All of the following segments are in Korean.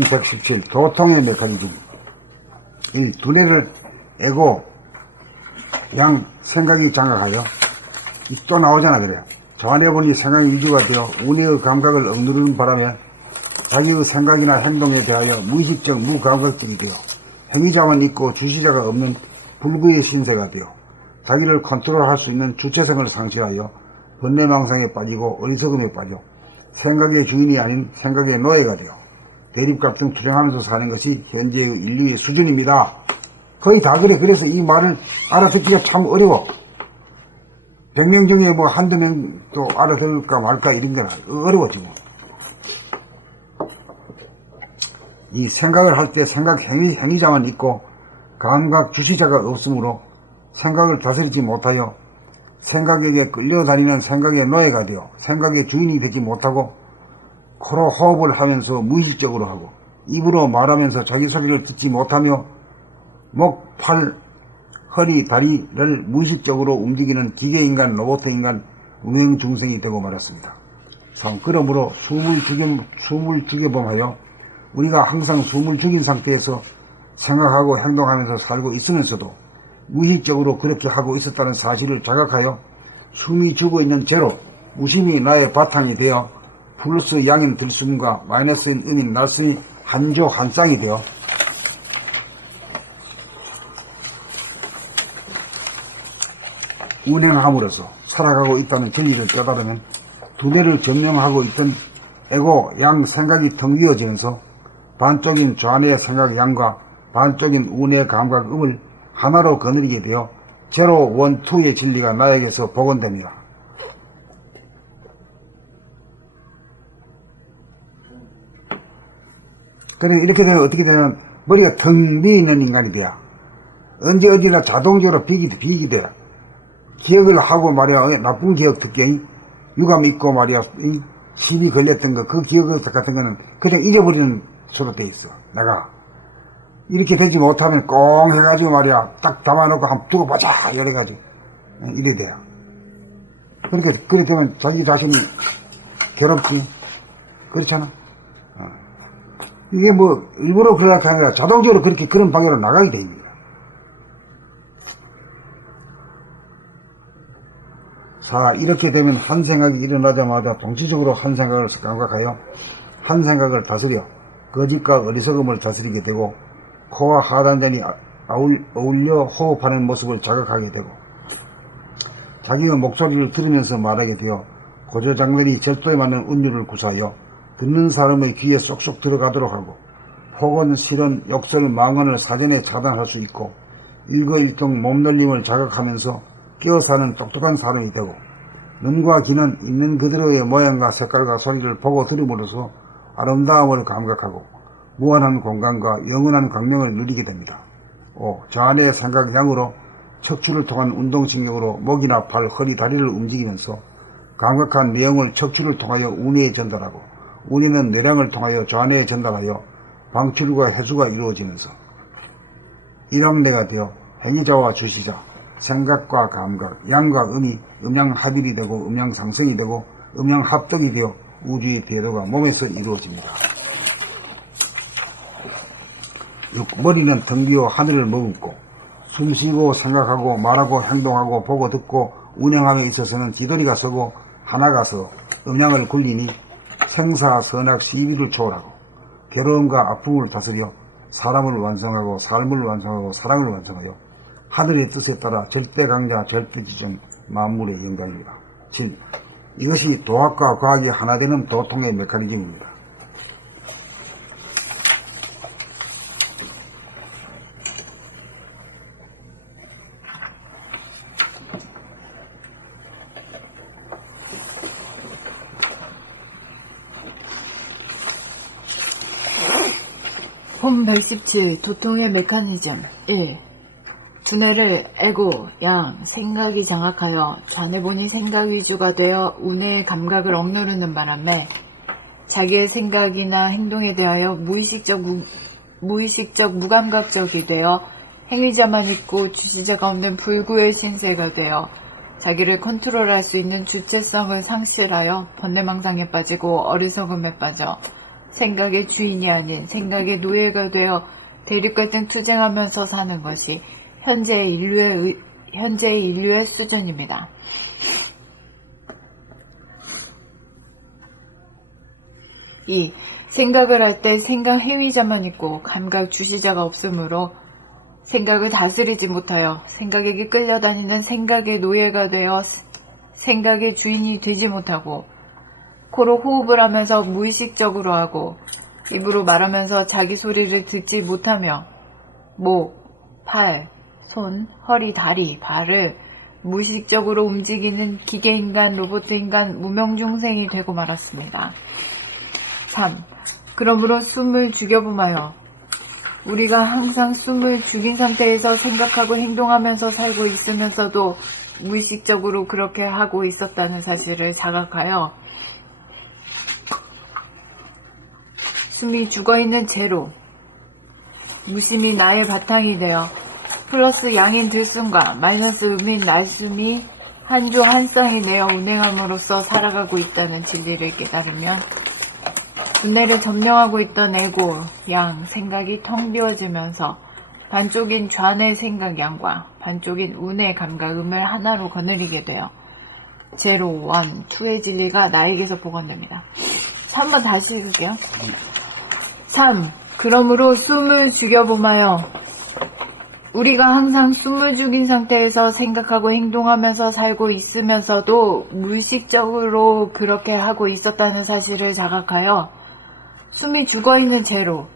117 도통의 메커니즘. 이 두뇌를 에고 양 생각이 장악하여 또 나오잖아. 그래요. 저 안에 보니 생각이 위주가 되어 운해의 감각을 억누르는 바람에 자기의 생각이나 행동에 대하여 무의식적 무감각적이 되어 행위자만 있고 주시자가 없는 불구의 신세가 되어 자기를 컨트롤할 수 있는 주체성을 상실하여 번뇌망상에 빠지고 어리석음에 빠져 생각의 주인이 아닌 생각의 노예가 되어 대립각성 투쟁하면서 사는 것이 현재의 인류의 수준입니다. 거의 다 그래. 그래서 이 말을 알아듣기가 참 어려워. 100명 중에 뭐 한두 명도 알아들을까 말까 이런 건 어려워 지금. 이 생각을 할 때 생각 행위자만 있고 감각 주시자가 없으므로 생각을 다스리지 못하여 생각에게 끌려다니는 생각의 노예가 되어 생각의 주인이 되지 못하고 코로 호흡을 하면서 무의식적으로 하고 입으로 말하면서 자기 소리를 듣지 못하며 목, 팔, 허리, 다리를 무의식적으로 움직이는 기계인간, 로봇인간, 운행중생이 되고 말았습니다. 그러므로 숨을 죽여봄하여 우리가 항상 숨을 죽인 상태에서 생각하고 행동하면서 살고 있으면서도 무의식적으로 그렇게 하고 있었다는 사실을 자각하여 숨이 죽어 있는 죄로 무심이 나의 바탕이 되어 플러스 양인 들숨과 마이너스인 은인 날숨이 한조 한쌍이 되어 운행함으로써 살아가고 있다는 진리를 깨달으면 두뇌를 점령하고 있던 에고 양 생각이 텅 비어지면서 반쪽인 좌뇌의 생각 양과 반쪽인 우뇌의 감각 음을 하나로 거느리게 되어 제로 원 투의 진리가 나에게서 복원됩니다. 그래 이렇게 되면 어떻게 되면 머리가 텅 비어있는 인간이 돼야 언제 어디나 자동적으로 비기 돼야 기억을 하고 말이야 나쁜 기억 듣게 유감 있고 말이야 시비 걸렸던 거 그 기억 같은 거는 그냥 잊어버리는 소로 돼 있어. 내가 이렇게 되지 못하면 꽁 해가지고 말이야 딱 담아놓고 한번 두고 보자 이래가지고 이래 돼요. 그렇게 그래 되면 자기 자신이 괴롭지. 그렇잖아. 이게 뭐 일부러 그렇게 하는 게 아니라 자동적으로 그렇게 그런 방향으로 나가게 됩니다. 이렇게 되면 한 생각이 일어나자마자 동시적으로 한 생각을 감각하여 한 생각을 다스려 거짓과 어리석음을 다스리게 되고 코와 하단전이 어울려 호흡하는 모습을 자각하게 되고 자기의 목소리를 들으면서 말하게 되어 고조장면이 절도에 맞는 운율을 구사하여 듣는 사람의 귀에 쏙쏙 들어가도록 하고 혹은 실언, 욕설, 망언을 사전에 차단할 수 있고 일거일동 몸놀림을 자각하면서 끼어사는 똑똑한 사람이 되고 눈과 귀는 있는 그대로의 모양과 색깔과 소리를 보고 들음으로써 아름다움을 감각하고 무한한 공간과 영원한 광명을 누리게 됩니다. 저 안의 생각 양으로 척추를 통한 운동신경으로 목이나 팔, 허리, 다리를 움직이면서 감각한 내용을 척추를 통하여 운해에 전달하고 운해는 뇌량을 통하여 좌뇌에 전달하여 방출과 해수가 이루어지면서 일왕뇌가 되어 행위자와 주시자, 생각과 감각, 양과 음이 음양합일이 되고 음양상승이 되고 음양합덕이 되어 우주의 대도가 몸에서 이루어집니다. 머리는 텅 비어 하늘을 머금고 숨쉬고 생각하고 말하고 행동하고 보고 듣고 운행함에 있어서는 뒤돌이가 서고 하나가 서 음양을 굴리니 생사, 선악, 시비를 초월하고 괴로움과 아픔을 다스려 사람을 완성하고 삶을 완성하고 사랑을 완성하여 하늘의 뜻에 따라 절대강자, 절대지존, 만물의 영광입니다. 진, 이것이 도학과 과학이 하나 되는 도통의 메커니즘입니다. 홈 117 도통의 메커니즘 1. 두뇌를 에고, 양, 생각이 장악하여 좌뇌본이 생각 위주가 되어 운해의 감각을 억누르는 바람에 자기의 생각이나 행동에 대하여 무의식적 무감각적이 되어 행위자만 있고 주시자가 없는 불구의 신세가 되어 자기를 컨트롤할 수 있는 주체성을 상실하여 번뇌망상에 빠지고 어리석음에 빠져 생각의 주인이 아닌 생각의 노예가 되어 대립갈등 투쟁하면서 사는 것이 현재의 인류의 수준입니다. 2. 생각을 할 때 생각 행위자만 있고 감각 주시자가 없으므로 생각을 다스리지 못하여 생각에게 끌려다니는 생각의 노예가 되어 생각의 주인이 되지 못하고 코로 호흡을 하면서 무의식적으로 하고 입으로 말하면서 자기 소리를 듣지 못하며 목, 팔, 손, 허리, 다리, 발을 무의식적으로 움직이는 기계인간, 로봇인간, 무명중생이 되고 말았습니다. 3. 그러므로 숨을 죽여봄하여 우리가 항상 숨을 죽인 상태에서 생각하고 행동하면서 살고 있으면서도 무의식적으로 그렇게 하고 있었다는 사실을 자각하여 숨이 죽어있는 채로 무심이 나의 바탕이 되어 플러스 양인 들숨과 마이너스 음인 날숨이 한 조 한 쌍이 되어 운행함으로써 살아가고 있다는 진리를 깨달으면 두뇌를 점령하고 있던 에고, 양, 생각이 텅 비워지면서 반쪽인 좌뇌 생각 양과 반쪽인 우뇌 감각 음을 하나로 거느리게 되어 제로, 원, 투의 진리가 나에게서 복원됩니다. 3번 다시 읽을게요. 3. 그러므로 숨을 죽여봄하여 우리가 항상 숨을 죽인 상태에서 생각하고 행동하면서 살고 있으면서도 무의식적으로 그렇게 하고 있었다는 사실을 자각하여 숨이 죽어있는 채로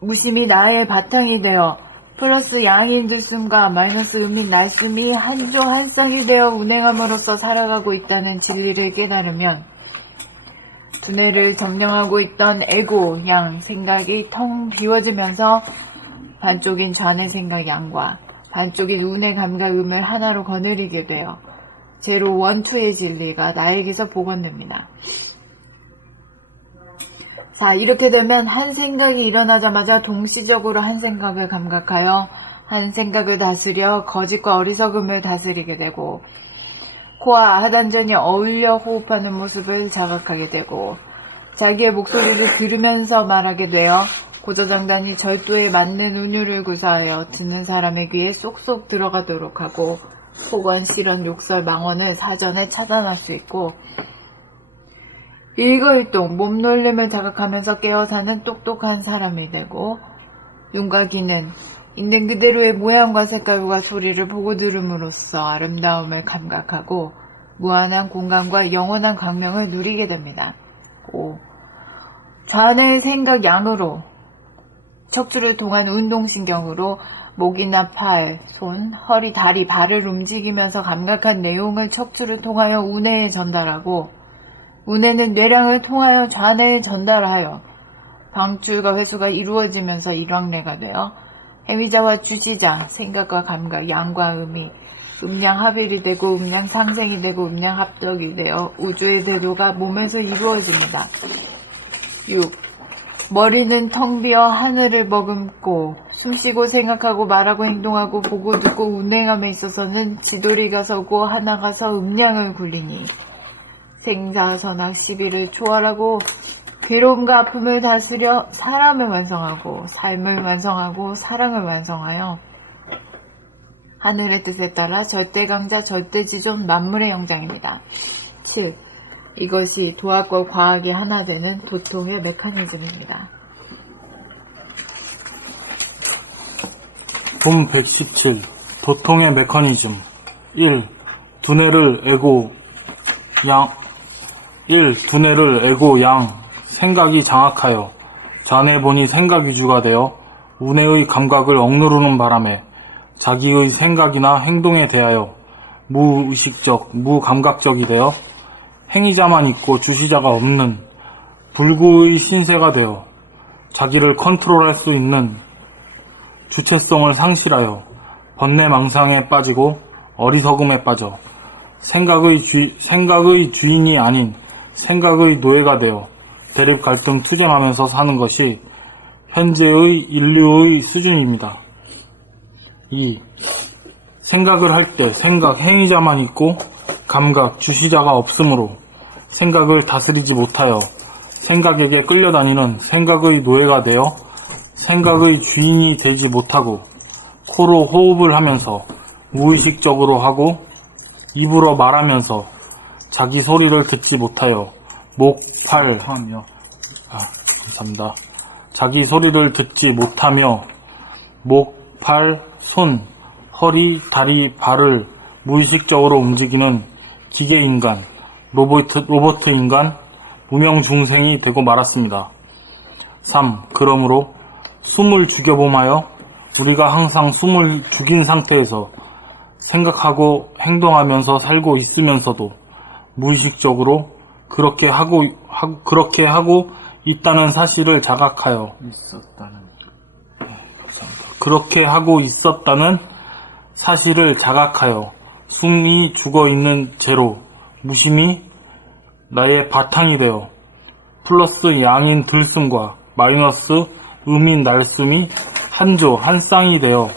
무심이 나의 바탕이 되어 플러스 양인 들숨과 마이너스 음인 날숨이 한 조 한 쌍이 되어 운행함으로써 살아가고 있다는 진리를 깨달으면 두뇌를 점령하고 있던 에고, 양, 생각이 텅 비워지면서 반쪽인 좌뇌 생각 양과 반쪽인 우뇌 감각 음을 하나로 거느리게 되어 제로, 원, 투의 진리가 나에게서 복원됩니다. 자, 이렇게 되면 한 생각이 일어나자마자 동시적으로 한 생각을 감각하여 한 생각을 다스려 거짓과 어리석음을 다스리게 되고 코와 하단전이 어울려 호흡하는 모습을 자각하게 되고 자기의 목소리를 들으면서 말하게 되어 고저장단이 절도에 맞는 운율을 구사하여 듣는 사람의 귀에 쏙쏙 들어가도록 하고 폭언, 실언, 욕설, 망언을 사전에 차단할 수 있고 일거일동 몸놀림을 자각하면서 깨어 사는 똑똑한 사람이 되고 눈과 귀는 있는 그대로의 모양과 색깔과 소리를 보고 들음으로써 아름다움을 감각하고 무한한 공간과 영원한 광명을 누리게 됩니다. 5. 좌뇌의 생각 양으로 척추를 통한 운동신경으로 목이나 팔, 손, 허리, 다리, 발을 움직이면서 감각한 내용을 척추를 통하여 우뇌에 전달하고 우뇌는 뇌량을 통하여 좌뇌에 전달하여 방출과 회수가 이루어지면서 일왕뇌가 되어 행위자와 주시자, 생각과 감각, 양과 음이 음양 합일이 되고 음양 상생이 되고 음양 합덕이 되어 우주의 대도가 몸에서 이루어집니다. 6. 머리는 텅 비어 하늘을 머금고 숨쉬고 생각하고 말하고 행동하고 보고 듣고 운행함에 있어서는 지도리가 서고 하나가 서 음량을 굴리니 생사선악 시비를 초월하고 괴로움과 아픔을 다스려 사람을 완성하고 삶을 완성하고 사랑을 완성하여 하늘의 뜻에 따라 절대강자 절대지존 만물의 영장입니다. 7. 이것이 도학과 과학이 하나 되는 도통의 메커니즘입니다. 본 117. 도통의 메커니즘. 1. 두뇌를 에고 양 생각이 장악하여 좌뇌본이 생각 위주가 되어 우뇌의 감각을 억누르는 바람에 자기의 생각이나 행동에 대하여 무의식적, 무감각적이 되어 행위자만 있고 주시자가 없는 불구의 신세가 되어 자기를 컨트롤할 수 있는 주체성을 상실하여 번뇌망상에 빠지고 어리석음에 빠져 생각의 주인이 아닌 생각의 노예가 되어 대립 갈등 투쟁하면서 사는 것이 현재의 인류의 수준입니다. 2. 생각을 할 때 생각 행위자만 있고 감각 주시자가 없으므로 생각을 다스리지 못하여 생각에게 끌려다니는 생각의 노예가 되어 생각의 주인이 되지 못하고 코로 호흡을 하면서 무의식적으로 하고 입으로 말하면서 자기 소리를 듣지 못하여 목, 팔, 감사합니다. 자기 소리를 듣지 못하며 목, 팔, 손, 허리, 다리, 발을 무의식적으로 움직이는 기계인간, 로버트 인간, 무명중생이 되고 말았습니다. 3. 그러므로 숨을 죽여봄하여 우리가 항상 숨을 죽인 상태에서 생각하고 행동하면서 살고 있으면서도 무의식적으로 그렇게 하고 있다는 사실을 자각하여 그렇게 하고 있었다는 사실을 자각하여 숨이 죽어있는 제로, 무심이 나의 바탕이 되어 플러스 양인 들숨과 마이너스 음인 날숨이 한조, 한 쌍이 되어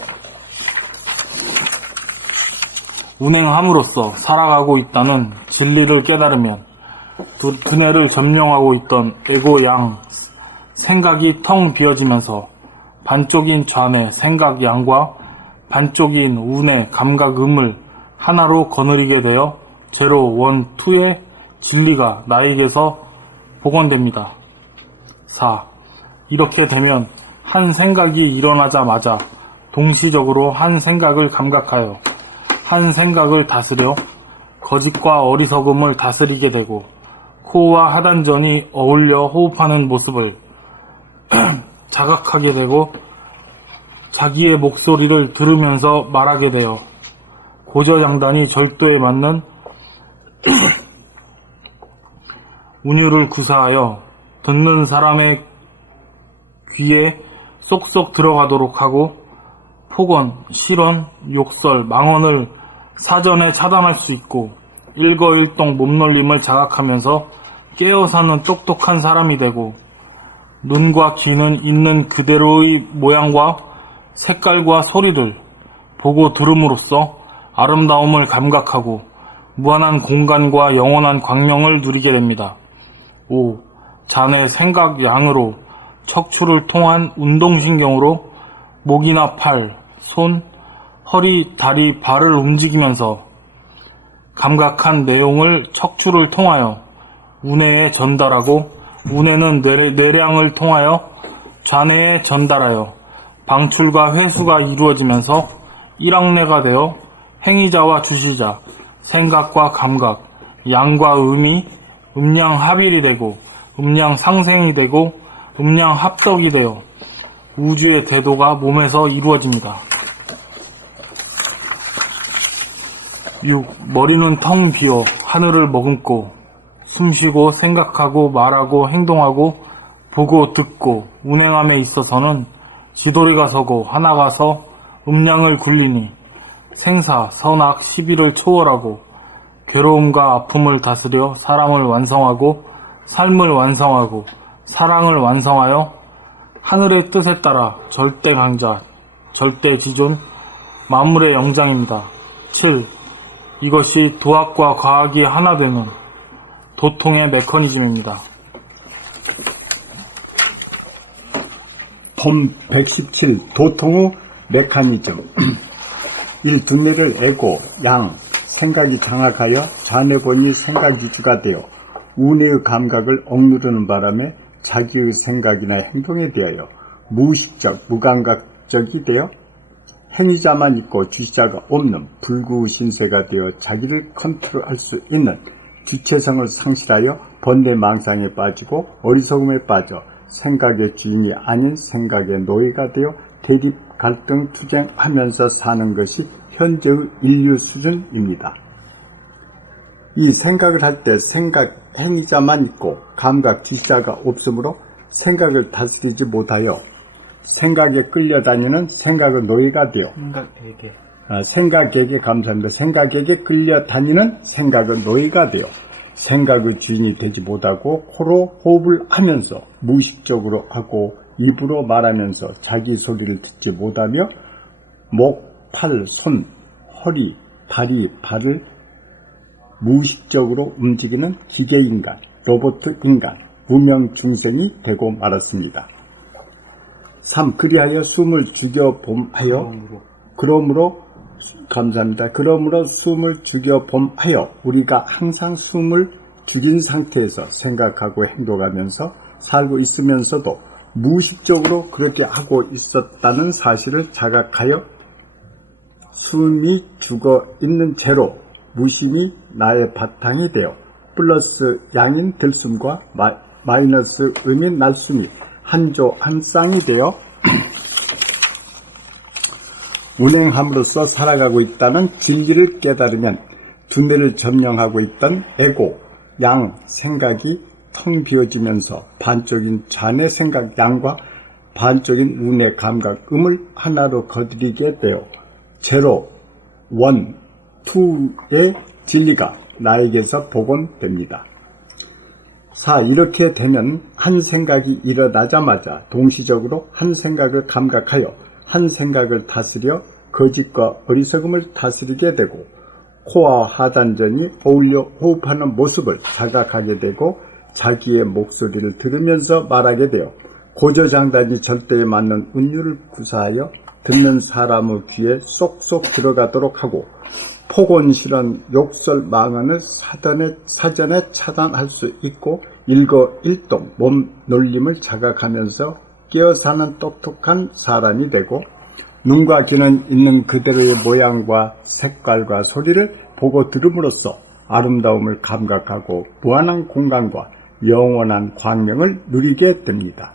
운행함으로써 살아가고 있다는 진리를 깨달으면 그네를 점령하고 있던 에고 양 생각이 텅 비어지면서 반쪽인 좌뇌 생각 양과 반쪽인 우뇌 감각 음을 하나로 거느리게 되어 제로, 원, 투의 진리가 나에게서 복원됩니다. 4. 이렇게 되면 한 생각이 일어나자마자 동시적으로 한 생각을 감각하여 한 생각을 다스려 거짓과 어리석음을 다스리게 되고 코와 하단전이 어울려 호흡하는 모습을 자각하게 되고 자기의 목소리를 들으면서 말하게 되어 고저장단이 절도에 맞는 운율을 구사하여 듣는 사람의 귀에 쏙쏙 들어가도록 하고 폭언, 실언, 욕설, 망언을 사전에 차단할 수 있고 일거일동 몸놀림을 자각하면서 깨어 사는 똑똑한 사람이 되고 눈과 귀는 있는 그대로의 모양과 색깔과 소리를 보고 들음으로써 아름다움을 감각하고 무한한 공간과 영원한 광명을 누리게 됩니다. 5. 자네 생각 양으로 척추를 통한 운동신경으로 목이나 팔, 손, 허리, 다리, 발을 움직이면서 감각한 내용을 척추를 통하여 우뇌에 전달하고 우뇌는 뇌량을 통하여 좌뇌에 전달하여 방출과 회수가 이루어지면서 일확내가 되어 행위자와 주시자, 생각과 감각, 양과 음이 음양 합일이 되고 음양 상생이 되고 음양 합덕이 되어 우주의 대도가 몸에서 이루어집니다. 6. 머리는 텅 비어 하늘을 머금고 숨쉬고 생각하고 말하고 행동하고 보고 듣고 운행함에 있어서는 지도리가 서고 하나가 서 음량을 굴리니 생사, 선악, 시비를 초월하고 괴로움과 아픔을 다스려 사람을 완성하고 삶을 완성하고 사랑을 완성하여 하늘의 뜻에 따라 절대 강자, 절대 지존, 만물의 영장입니다. 7. 이것이 도학과 과학이 하나 되는 도통의 메커니즘입니다. 폼 117 도통의 메커니즘 1. 두뇌를 에고, 양, 생각이 장악하여 자뇌본이 생각위주가 되어 우뇌의 감각을 억누르는 바람에 자기의 생각이나 행동에 대하여 무의식적, 무감각적이 되어 행위자만 있고 주시자가 없는 불구 신세가 되어 자기를 컨트롤할 수 있는 주체성을 상실하여 번뇌망상에 빠지고 어리석음에 빠져 생각의 주인이 아닌 생각의 노예가 되어 대립, 갈등, 투쟁하면서 사는 것이 현재의 인류 수준입니다. 이 생각을 할 때 생각 행위자만 있고 감각 주시자가 없으므로 생각을 다스리지 못하여 생각에 끌려다니는 생각의 노예가 되어 생각에게 감사합니다. 생각에게 끌려다니는 생각의 노예가 되어 생각의 주인이 되지 못하고 코로 호흡을 하면서 무의식적으로 하고 입으로 말하면서 자기 소리를 듣지 못하며 목, 팔, 손, 허리, 다리, 발을 무의식적으로 움직이는 기계인간, 로봇 인간, 무명 중생이 되고 말았습니다. 3. 그리하여 숨을 죽여 봄하여 그러므로 숨을 죽여 봄하여 우리가 항상 숨을 죽인 상태에서 생각하고 행동하면서 살고 있으면서도 무의식적으로 그렇게 하고 있었다는 사실을 자각하여 숨이 죽어 있는 채로 무심이 나의 바탕이 되어 플러스 양인 들숨과 마이너스 음인 날숨이 한조 한쌍이 되어 운행함으로써 살아가고 있다는 진리를 깨달으면 두뇌를 점령하고 있던 에고, 양, 생각이 텅 비어지면서 반쪽인 좌뇌 생각 양과 반쪽인 우뇌 감각 음을 하나로 거두리게 되어 제로, 원, 투의 진리가 나에게서 복원됩니다. 4. 이렇게 되면 한 생각이 일어나자마자 동시적으로 한 생각을 감각하여 한 생각을 다스려 거짓과 어리석음을 다스리게 되고 코와 하단전이 어울려 호흡하는 모습을 자각하게 되고 자기의 목소리를 들으면서 말하게 되어 고저장단이 절대에 맞는 운율을 구사하여 듣는 사람의 귀에 쏙쏙 들어가도록 하고 폭언실현 욕설 망언을 사전에 차단할 수 있고 일거일동 몸 놀림을 자각하면서 깨어사는 똑똑한 사람이 되고 눈과 귀는 있는 그대로의 모양과 색깔과 소리를 보고 들음으로써 아름다움을 감각하고 무한한 공간과 영원한 광명을 누리게 됩니다.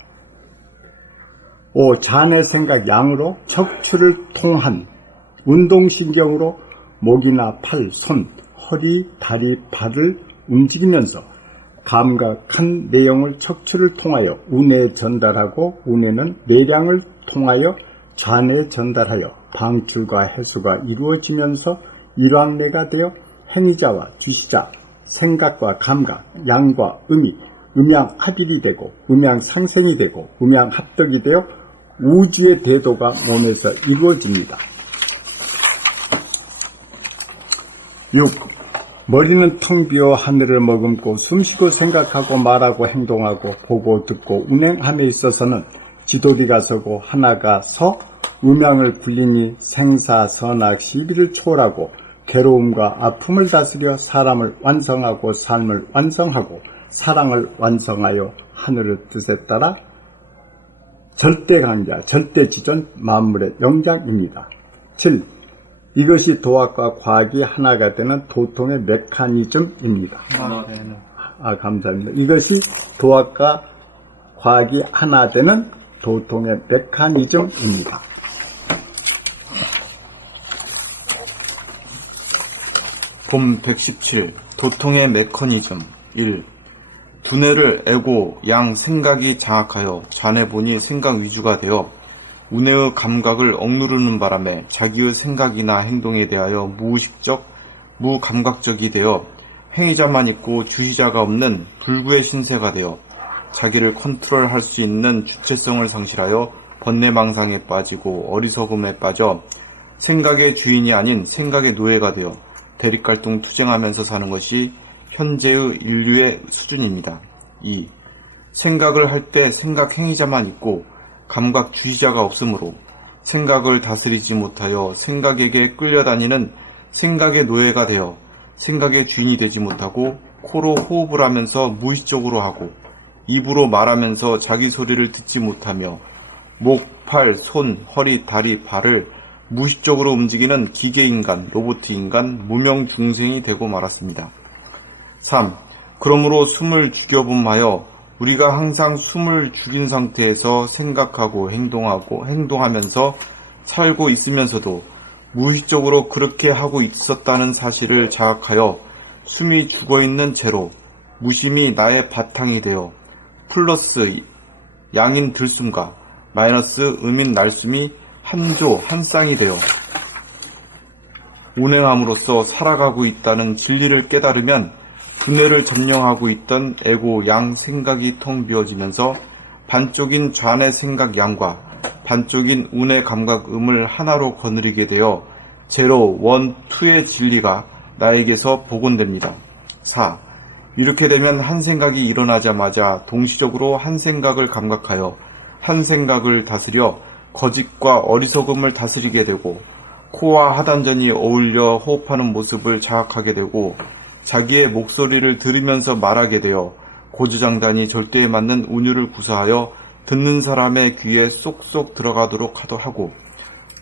5. 자네 생각 양으로 척추를 통한 운동신경으로 목이나 팔, 손, 허리, 다리, 발을 움직이면서 감각한 내용을 척추를 통하여 운해에 전달하고 운해는 내량을 통하여 좌뇌에 전달하여 방출과 해수가 이루어지면서 일왕뇌가 되어 행위자와 주시자, 생각과 감각, 양과 음이 음양 합일이 되고 음양 상생이 되고 음양 합덕이 되어 우주의 대도가 몸에서 이루어집니다. 6. 머리는 텅 비어 하늘을 머금고 숨쉬고 생각하고 말하고 행동하고 보고 듣고 운행함에 있어서는 지도리가 서고 하나가 서 음양을 굴리니 생사 선악 시비를 초월하고 괴로움과 아픔을 다스려 사람을 완성하고 삶을 완성하고 사랑을 완성하여 하늘의 뜻에 따라 절대강자, 절대지존 만물의 영장입니다. 7. 이것이 도학과 과학이 하나가 되는 도통의 메커니즘입니다. 감사합니다. 이것이 도학과 과학이 하나 되는 도통의 메커니즘입니다. 봄 117 도통의 메커니즘 1. 두뇌를 에고, 양, 생각이 장악하여 좌뇌본이 생각 위주가 되어 운해의 감각을 억누르는 바람에 자기의 생각이나 행동에 대하여 무의식적, 무감각적이 되어 행위자만 있고 주시자가 없는 불구의 신세가 되어 자기를 컨트롤할 수 있는 주체성을 상실하여 번뇌망상에 빠지고 어리석음에 빠져 생각의 주인이 아닌 생각의 노예가 되어 대립갈등 투쟁하면서 사는 것이 현재의 인류의 수준입니다. 2. 생각을 할 때 생각 행위자만 있고 감각 주시자가 없으므로 생각을 다스리지 못하여 생각에게 끌려다니는 생각의 노예가 되어 생각의 주인이 되지 못하고 코로 호흡을 하면서 무의식적으로 하고 입으로 말하면서 자기 소리를 듣지 못하며 목, 팔, 손, 허리, 다리, 발을 무의식적으로 움직이는 기계인간, 로봇인간, 무명중생이 되고 말았습니다. 3. 그러므로 숨을 죽여봄하여 우리가 항상 숨을 죽인 상태에서 생각하고 행동하면서 살고 있으면서도 무의식적으로 그렇게 하고 있었다는 사실을 자각하여 숨이 죽어있는 채로 무심이 나의 바탕이 되어 플러스 양인 들숨과 마이너스 음인 날숨이 한조 한쌍이 되어 운행함으로써 살아가고 있다는 진리를 깨달으면 두뇌를 점령하고 있던 에고 양 생각이 텅 비어지면서 반쪽인 좌뇌 생각 양과 반쪽인 운의 감각 음을 하나로 거느리게 되어 제로, 원, 투의 진리가 나에게서 복원됩니다. 4. 이렇게 되면 한 생각이 일어나자마자 동시적으로 한 생각을 감각하여 한 생각을 다스려 거짓과 어리석음을 다스리게 되고 코와 하단전이 어울려 호흡하는 모습을 자각하게 되고 자기의 목소리를 들으면서 말하게 되어 고주장단이 절대에 맞는 운율을 구사하여 듣는 사람의 귀에 쏙쏙 들어가도록 하고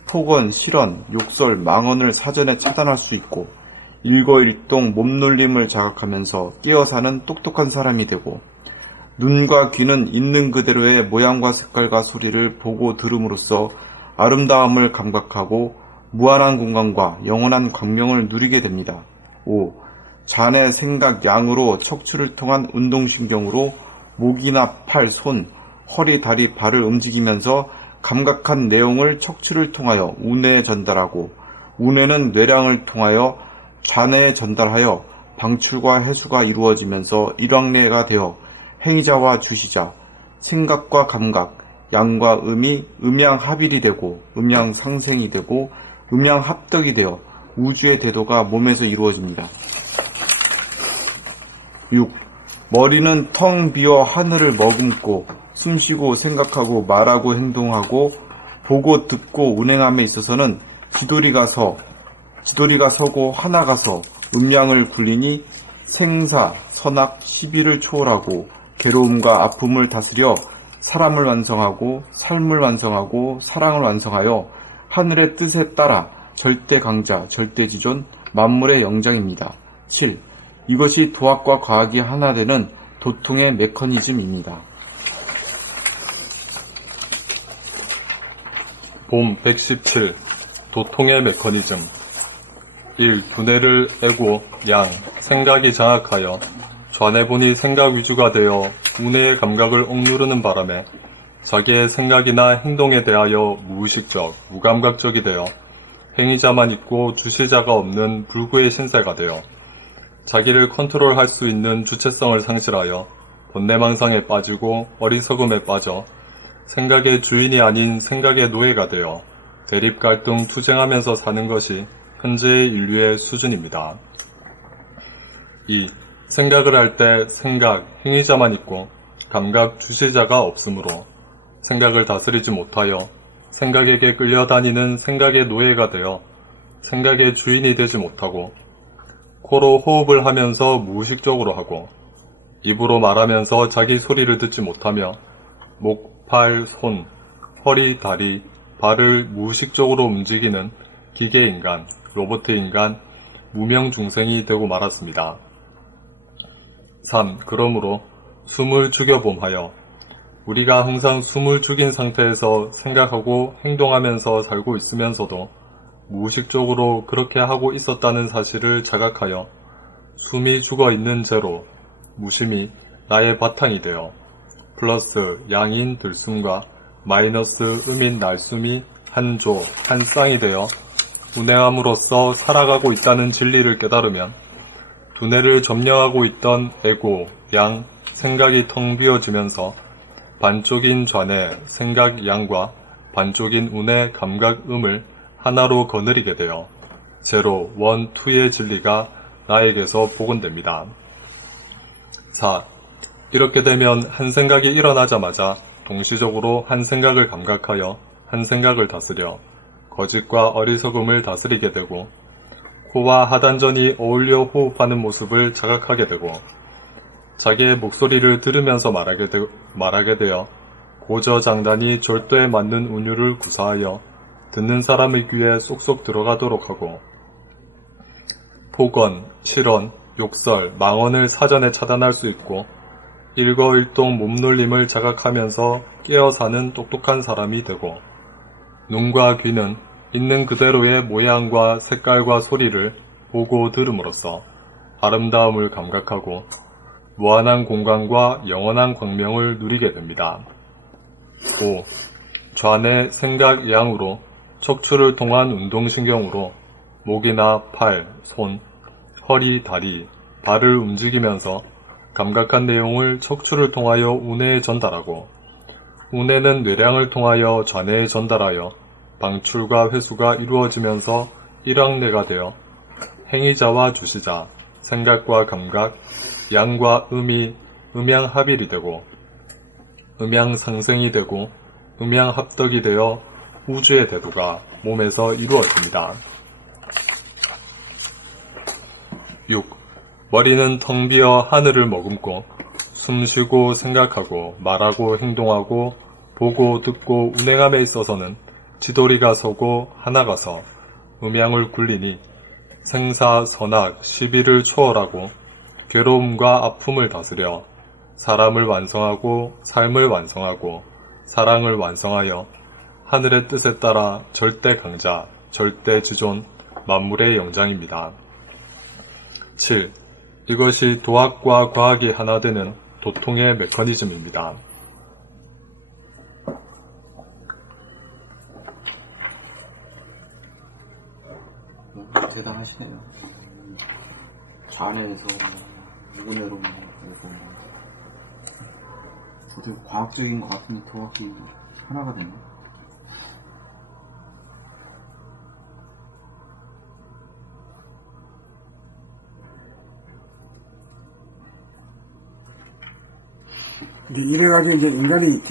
폭언, 실언, 욕설, 망언을 사전에 차단할 수 있고 일거일동 몸놀림을 자각하면서 끼어사는 똑똑한 사람이 되고 눈과 귀는 있는 그대로의 모양과 색깔과 소리를 보고 들음으로써 아름다움을 감각하고 무한한 공간과 영원한 광명을 누리게 됩니다. 5. 잔의 생각 양으로 척추를 통한 운동신경으로 목이나 팔, 손, 허리, 다리, 발을 움직이면서 감각한 내용을 척추를 통하여 우뇌에 전달하고 우뇌는 뇌량을 통하여 좌뇌에 전달하여 방출과 해수가 이루어지면서 일왕뇌가 되어 행위자와 주시자, 생각과 감각, 양과 음이 음양합일이 되고 음양상생이 되고 음양합덕이 되어 우주의 대도가 몸에서 이루어집니다. 6. 머리는 텅 비어 하늘을 머금고 숨쉬고 생각하고 말하고 행동하고 보고 듣고 운행함에 있어서는 지도리가 서고 하나가 서 음양을 굴리니 생사, 선악, 시비를 초월하고 괴로움과 아픔을 다스려 사람을 완성하고 삶을 완성하고 사랑을 완성하여 하늘의 뜻에 따라 절대 강자, 절대 지존, 만물의 영장입니다. 7. 이것이 도학과 과학이 하나 되는 도통의 메커니즘입니다. 봄 117 도통의 메커니즘 1. 두뇌를 애고 양, 생각이 장악하여 좌뇌본이 생각 위주가 되어 우뇌의 감각을 억누르는 바람에 자기의 생각이나 행동에 대하여 무의식적, 무감각적이 되어 행위자만 있고 주시자가 없는 불구의 신세가 되어 자기를 컨트롤할 수 있는 주체성을 상실하여 본내망상에 빠지고 어리석음에 빠져 생각의 주인이 아닌 생각의 노예가 되어 대립 갈등 투쟁하면서 사는 것이 현재의 인류의 수준입니다. 2. 생각을 할 때 생각, 행위자만 있고 감각, 주시자가 없으므로 생각을 다스리지 못하여 생각에게 끌려다니는 생각의 노예가 되어 생각의 주인이 되지 못하고 코로 호흡을 하면서 무의식적으로 하고 입으로 말하면서 자기 소리를 듣지 못하며 목, 팔, 손, 허리, 다리, 발을 무의식적으로 움직이는 기계인간, 로봇인간, 무명중생이 되고 말았습니다. 3. 그러므로 숨을 죽여봄하여 우리가 항상 숨을 죽인 상태에서 생각하고 행동하면서 살고 있으면서도 무의식적으로 그렇게 하고 있었다는 사실을 자각하여 숨이 죽어있는 죄로 무심히 나의 바탕이 되어 플러스 양인 들숨과 마이너스 음인 날숨이 한 조, 한 쌍이 되어 운행함으로써 살아가고 있다는 진리를 깨달으면 두뇌를 점령하고 있던 에고, 양, 생각이 텅 비어지면서 반쪽인 좌뇌, 생각 양과 반쪽인 우뇌, 감각 음을 하나로 거느리게 되어 제로, 원, 투의 진리가 나에게서 복원됩니다. 4. 이렇게 되면 한 생각이 일어나자마자 동시적으로 한 생각을 감각하여 한 생각을 다스려 거짓과 어리석음을 다스리게 되고 코와 하단전이 어울려 호흡하는 모습을 자각하게 되고 자기의 목소리를 들으면서 말하게 되어 고저장단이 절도에 맞는 운율을 구사하여 듣는 사람의 귀에 쏙쏙 들어가도록 하고 폭언, 실언, 욕설, 망언을 사전에 차단할 수 있고 일거일동 몸놀림을 자각하면서 깨어사는 똑똑한 사람이 되고 눈과 귀는 있는 그대로의 모양과 색깔과 소리를 보고 들음으로써 아름다움을 감각하고 무한한 공간과 영원한 광명을 누리게 됩니다. 5. 좌뇌 생각 양으로 척추를 통한 운동신경으로 목이나 팔, 손, 허리, 다리, 발을 움직이면서 감각한 내용을 척추를 통하여 우뇌에 전달하고 우뇌는 뇌량을 통하여 좌뇌에 전달하여 방출과 회수가 이루어지면서 일왕뇌가 되어 행위자와 주시자, 생각과 감각, 양과 음이 음양합일이 되고 음양상생이 되고 음양합덕이 되어 우주의 대도가 몸에서 이루어집니다. 6. 머리는 텅 비어 하늘을 머금고 숨쉬고 생각하고 말하고 행동하고 보고 듣고 운행함에 있어서는 지도리가 서고 하나가 서 음양을 굴리니 생사, 선악, 시비를 초월하고 괴로움과 아픔을 다스려 사람을 완성하고 삶을 완성하고 사랑을 완성하여 하늘의 뜻에 따라 절대 강자, 절대 지존, 만물의 영장입니다. 7. 이것이 도학과 과학이 하나 되는 도통의 메커니즘입니다. 대단하시네요. 좌뇌에서 무근해로 되게 과학적인 것 같은데 도학이 하나가 되네. 이래가지고 이제 인간이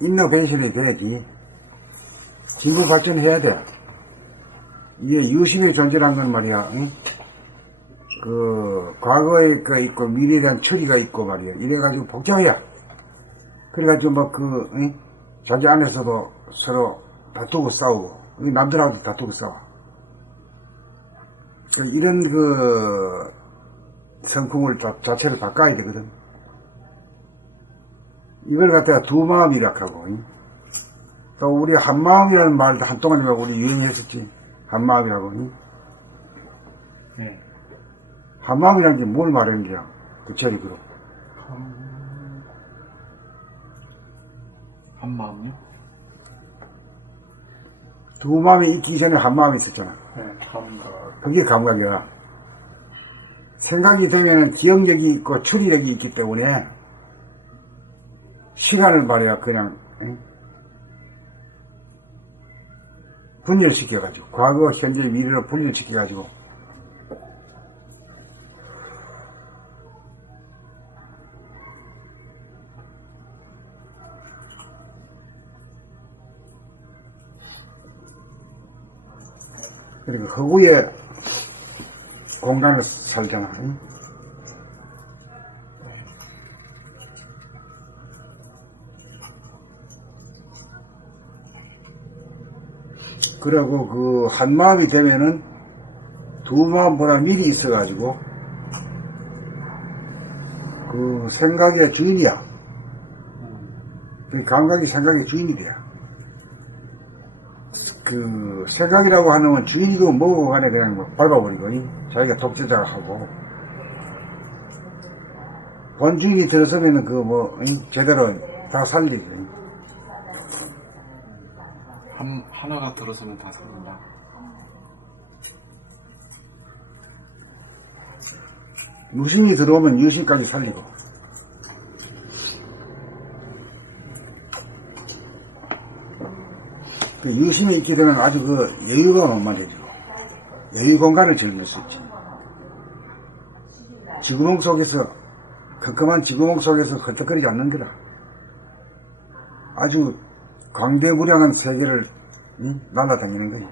인노베이션이 돼야지. 진보 발전해야 돼. 이게 유심히 존재란 건 말이야. 응? 과거에 거 있고 미래에 대한 처리가 있고 말이야. 이래가지고 복잡해야. 그래가지고 응? 자기 안에서도 서로 다투고 싸우고 남들하고도 다투고 싸워. 이런 성품을 자체를 바꿔야 되거든. 이걸 갖다가 두 마음이라 하고, 또 우리 한 마음이라는 말도 한동안 우리 유행했었지. 한 마음이라고. 네. 한 마음이라는 게 뭘 말하는 거야? 구체적으로. 한 마음이요? 두 마음이 있기 전에 한 마음이 있었잖아. 네, 감각. 그게 감각이야. 생각이 되면 기억력이 있고 추리력이 있기 때문에 시간을 말이야 그냥 분열시켜가지고 과거, 현재, 미래로 분열시켜가지고 그리고 허구의 공간을 살잖아. 그리고 한 마음이 되면은 두 마음보다 미리 있어가지고 생각의 주인이야. 감각이 생각의 주인이 돼. 생각이라고 하는 건 주인이고 뭐고 간에 그냥 밟아버리고 자기가 독재자가 하고 본주인이 들어서면은 제대로 다 살리고 하나가 들어서면 다 살린다. 무신이 들어오면 유신까지 살리고 유신이 있게 되면 아주 여유가 만만해지고 여유 공간을 즐길 수 있지. 지구멍 속에서 컴컴한 지구멍 속에서 헐떡거리지 않는 거다. 아주 광대무량한 세계를 날아다니는 거지.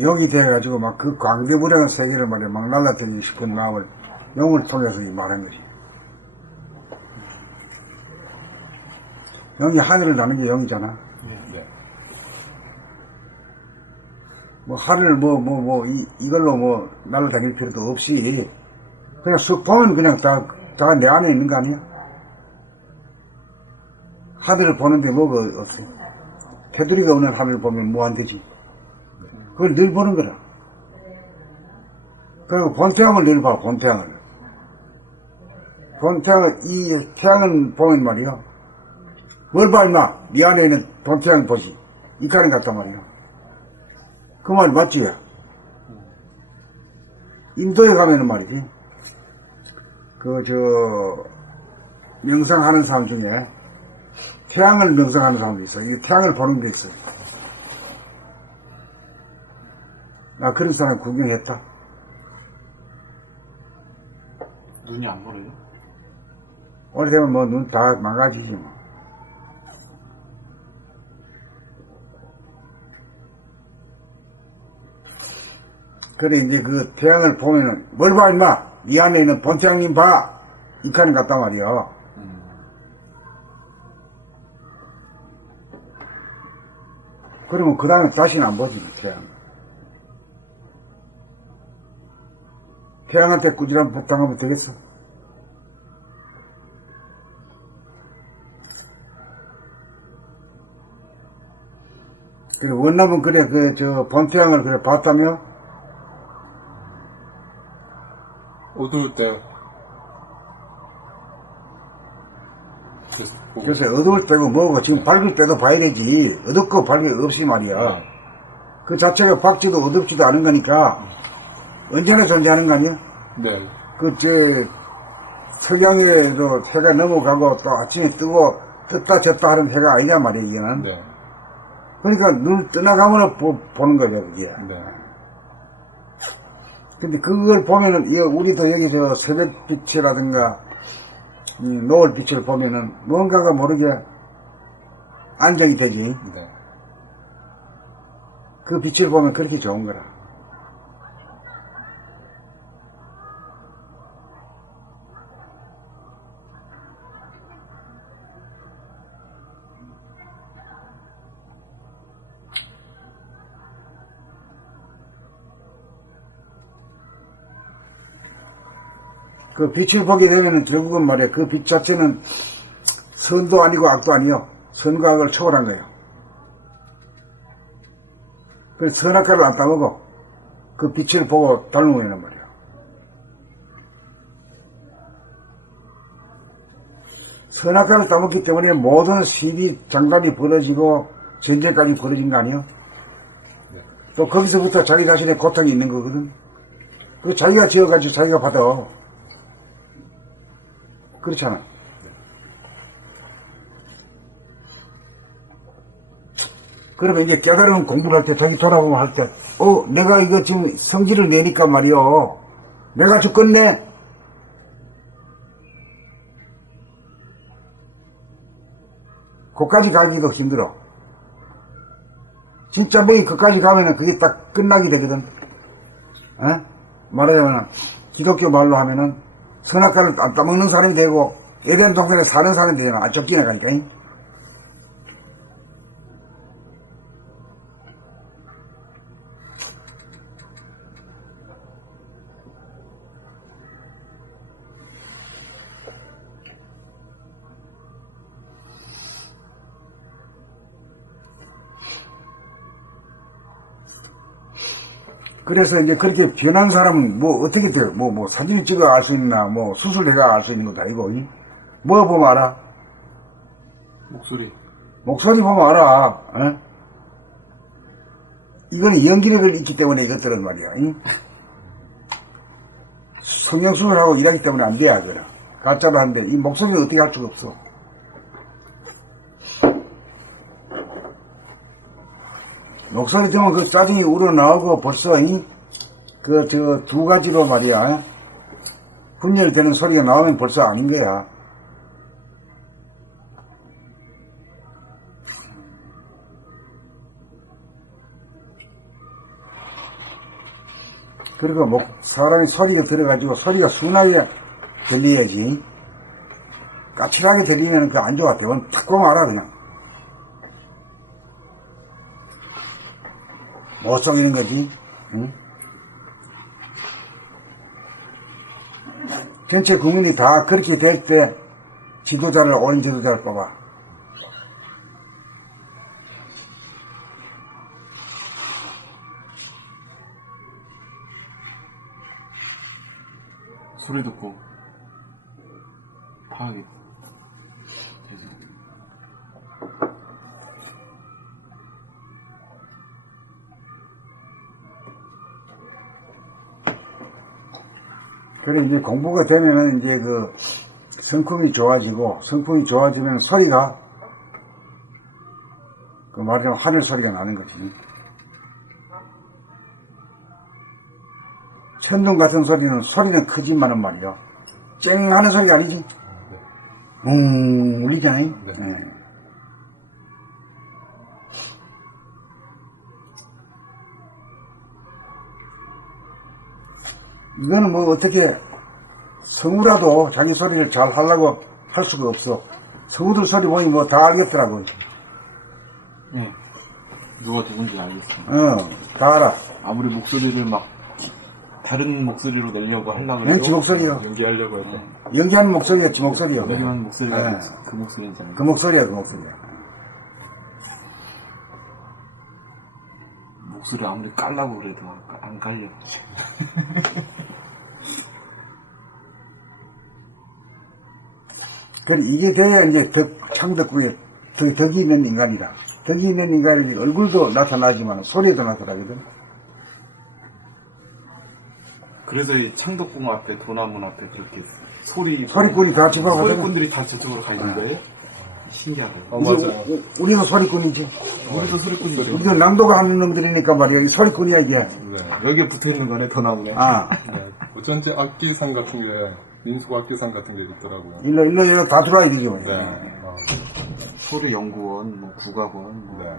영이 돼가지고 그 광대무량한 세계를 말이야 막 날아다니고 싶은 마음을 영을 통해서 말한 거지. 영이 하늘을 나는 게 영이잖아. 하늘을 이걸로 날아다닐 필요도 없이 그냥 쑥 보면 그냥 다 내 안에 있는 거 아니야? 하늘을 보는데 뭐가 없어. 테두리가 없는 하늘을 보면 뭐 안 되지. 그걸 늘 보는 거라. 그리고 본태양을 늘 봐, 본태양을. 본태양을, 이 태양을 보면 말이야. 뭘 봐, 임마? 네 안에 있는 본태양을 보지. 이 칼은 같단 말이야. 그 말 맞지? 인도에 가면은 말이지. 명상하는 사람 중에 태양을 명상하는 사람도 있어요. 이게 태양을 보는 게 있어요. 나 그런 사람 구경했다. 눈이 안 보여요? 오래되면 뭐 눈 다 망가지지 뭐. 그래 이제 그 태양을 보면은 뭘 봐 임마 이 안에 있는 본태양님 봐 이 칸을 갔단 말이야. 그러면 그 다음에 다시는 안 보지 태양. 태양한테 꾸지람 복당하면 되겠어? 그래 원남은 그래 그 저 본태양을 그래 봤다며? 어두울 때 요새 어두울 때고 뭐고 지금 밝을 때도 봐야 되지. 어둡고 밝게 없이 말이야. 그 자체가 밝지도 어둡지도 않은 거니까 언제나 존재하는 거 아니야? 네. 그제 석양에도 해가 넘어가고 또 아침에 뜨고 떴다 졌다 하는 해가 아니란 말이야 이게는. 네. 그러니까 눈 떠나가면 보는 거죠 그게. 네. 근데 그걸 보면은 우리도 여기 저 새벽빛이라든가 노을빛을 보면은 뭔가가 모르게 안정이 되지. 네. 그 빛을 보면 그렇게 좋은 거라. 그 빛을 보게 되면은 결국은 말이야 그 빛 자체는 선도 아니고 악도 아니요 선과 악을 초월한 거예요. 그래서 선악과를 안 따먹어 그 빛을 보고 닮은 거란 말이야. 선악과를 따먹기 때문에 모든 시비 장갑이 벌어지고 전쟁까지 벌어진 거 아니요? 또 거기서부터 자기 자신의 고통이 있는 거거든. 그 자기가 지어가지고 자기가 받아. 그렇잖아. 그러면 이제 깨달음 공부를 할 때 자기 돌아보면 할 때, 내가 이거 지금 성질을 내니까 말이요. 내가 죽겠네. 거기까지 가기도 힘들어. 진짜 뭐이 거기까지 가면은 그게 딱 끝나게 되거든. 말하자면, 기독교 말로 하면은, 선악과를 안 따먹는 사람이 되고 에덴 동산에 사는 사람이 되잖아. 쫓기나 가니까. 그래서 이제 그렇게 변한 사람은 뭐 어떻게 돼요? 뭐 사진을 찍어 알 수 있나? 뭐 수술해가 알 수 있는 것도 아니고. 뭐 보면 알아? 목소리 보면 알아. 이거는 연기력을 있기 때문에 이것들은 말이야. 성형수술하고 일하기 때문에 안 돼야 하더라. 가짜로 하는데 이 목소리를 어떻게 할 수가 없어. 목소리 들으면 그 짜증이 우러나오고 벌써 그 저 두 가지로 말이야 분열되는 소리가 나오면 벌써 아닌 거야. 그리고 사람이 소리가 들어가지고 소리가 순하게 들려야지. 까칠하게 들리면 그 안 좋아. 대본 탁 보면 알아 그냥. 못 속이는 거지. 응? 전체 국민이 다 그렇게 될 때 지도자를 옳은 지도자를 뽑아. 소리 듣고 파악이 그래 이제 공부가 되면은 이제 그 성품이 좋아지고 성품이 좋아지면 소리가 그 말하자면 하늘 소리가 나는 거지. 천둥 같은 소리는 크지만은 말이야. 쨍 하는 소리가 아니지. 울리잖아. 네. 이거는 뭐 어떻게 성우라도 자기 소리를 잘 하려고 할 수가 없어. 성우들 소리 보니 뭐 다 알겠더라고. 예. 누가 누군지 알겠어요. 다 알아. 아무리 목소리를 막 다른 목소리로 내려고 하려고 지 목소리요. 연기하려고 했다. 연기하는 목소리야, 지 목소리요. 여기만 목소리가 네. 그 목소리잖아요. 그 목소리야, 그 목소리야. 목소리 아무리 깔라고 그래도 안 깔려. 그래, 이게 돼야 이제 창덕궁에 덕이 있는 인간이다. 덕이 있는 인간이 얼굴도 나타나지만 소리도 나타나거든. 그래서 이 창덕궁 앞에 도남문 앞에 그렇게 소리꾼이 다 집어가거든. 소리꾼들이 다 저쪽으로 가 있는 거예요? 신기하다. 맞아요. 우리도 소리꾼이지. 우리도 소리꾼들이 우리도 낭독 하는 놈들이니까 말이야. 이 소리꾼이야, 이게. 네. 여기에 붙어 있는 거네 도남문에. 아, 네. 어쩐지 악기상 같은 게, 민속 악기상 같은 게 있더라고요. 일로 다 들어와야 되죠. 네. 소리 연구원, 뭐 국악원, 뭐. 네.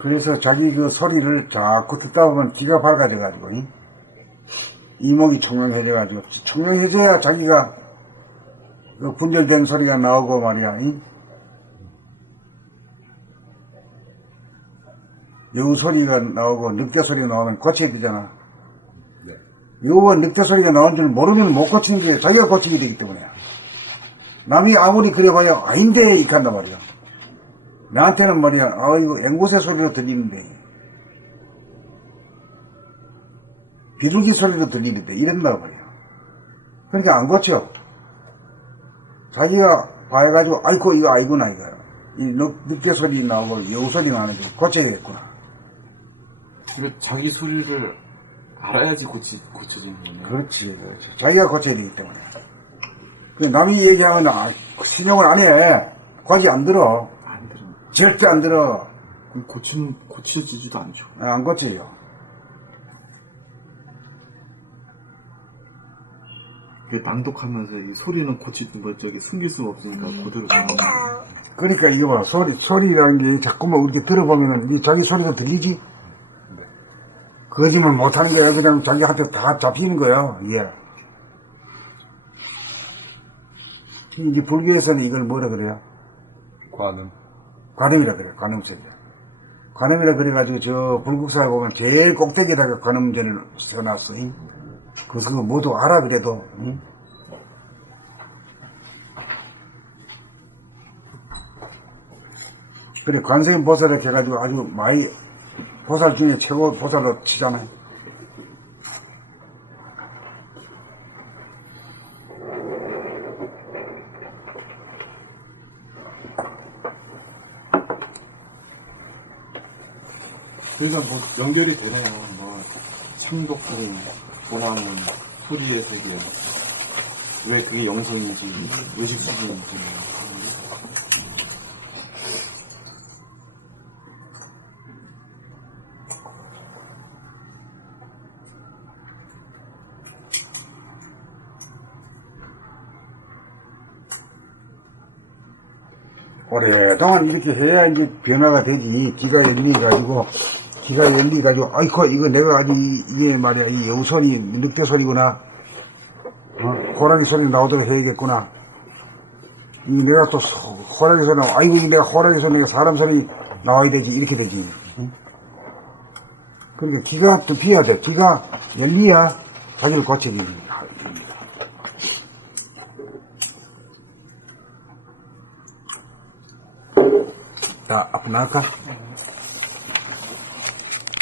그래서 자기 그 소리를 자꾸 듣다 보면 귀가 밝아져가지고, 이목이 총명해져가지고, 총명해져야 자기가 그 분절된 소리가 나오고 말이야. 여우 소리가 나오고 늑대 소리가 나오면 고쳐야 되잖아. 여우와 늑대 소리가 나온 줄 모르면 못 고치는 게 자기가 고치게 되기 때문에. 남이 아무리 그래봐야 아닌데 이렇게 한단 말이야. 나한테는 말이야, 이거 앵무새 소리로 들리는데, 비둘기 소리로 들리는데, 이런단 말이야. 그러니까 안 고쳐. 자기가 봐가지고, 아이고, 이거 아니구나, 이거. 이 늑대 소리 나오고 여우 소리 나는데 고쳐야겠구나. 그래, 자기 소리를 알아야지 고쳐지는 거네. 그렇지, 그렇지. 자기가 고쳐야 되기 때문에. 남이 얘기하면, 신용을 안 해. 과지 안 들어. 안 들으면. 절대 안 들어. 그럼 고쳐지지도 않죠. 안 고쳐요. 낭독하면서 이 소리는 숨길 수가 없으니까 그대로 나오는 거예요. 그러니까 이거 봐. 소리라는 게 자꾸만 이렇게 들어보면은 자기 소리도 들리지? 거짓말 못하는 거야. 그냥 자기한테 다 잡히는 거야. 예. 이제 불교에서는 이걸 뭐라 그래요? 관음. 관음이라 그래요. 관음설이야. 관음이라 그래가지고 저 불국사에 보면 제일 꼭대기에다가 관음전을 써놨어. 그래서 그거 모두 알아 그래도. 응? 그래 관세음 보살을 해가지고 아주 많이 보살 중에 최고 보살로 치잖아요. 그러니까 뭐 연결이 되네요. 뭐 창덕궁, 도남문, 소리에서도 왜 그게 영성인지 의식사진인지. 오랫동안 이렇게 해야 이제 변화가 되지. 기가 열리가지고, 아이고, 이거 내가 아주 이게 말이야, 이 여우 소리, 늑대 소리구나. 호랑이 소리 나오도록 해야겠구나. 이 내가 또 호랑이 소리 나와, 아이고, 내가 호랑이 소리, 내가 사람 소리 나와야 되지. 이렇게 되지. 그러니까 기가 덮여야 돼. 기가 열리야 자기를 고쳐지는 거야. 자, 앞으로 나갈까?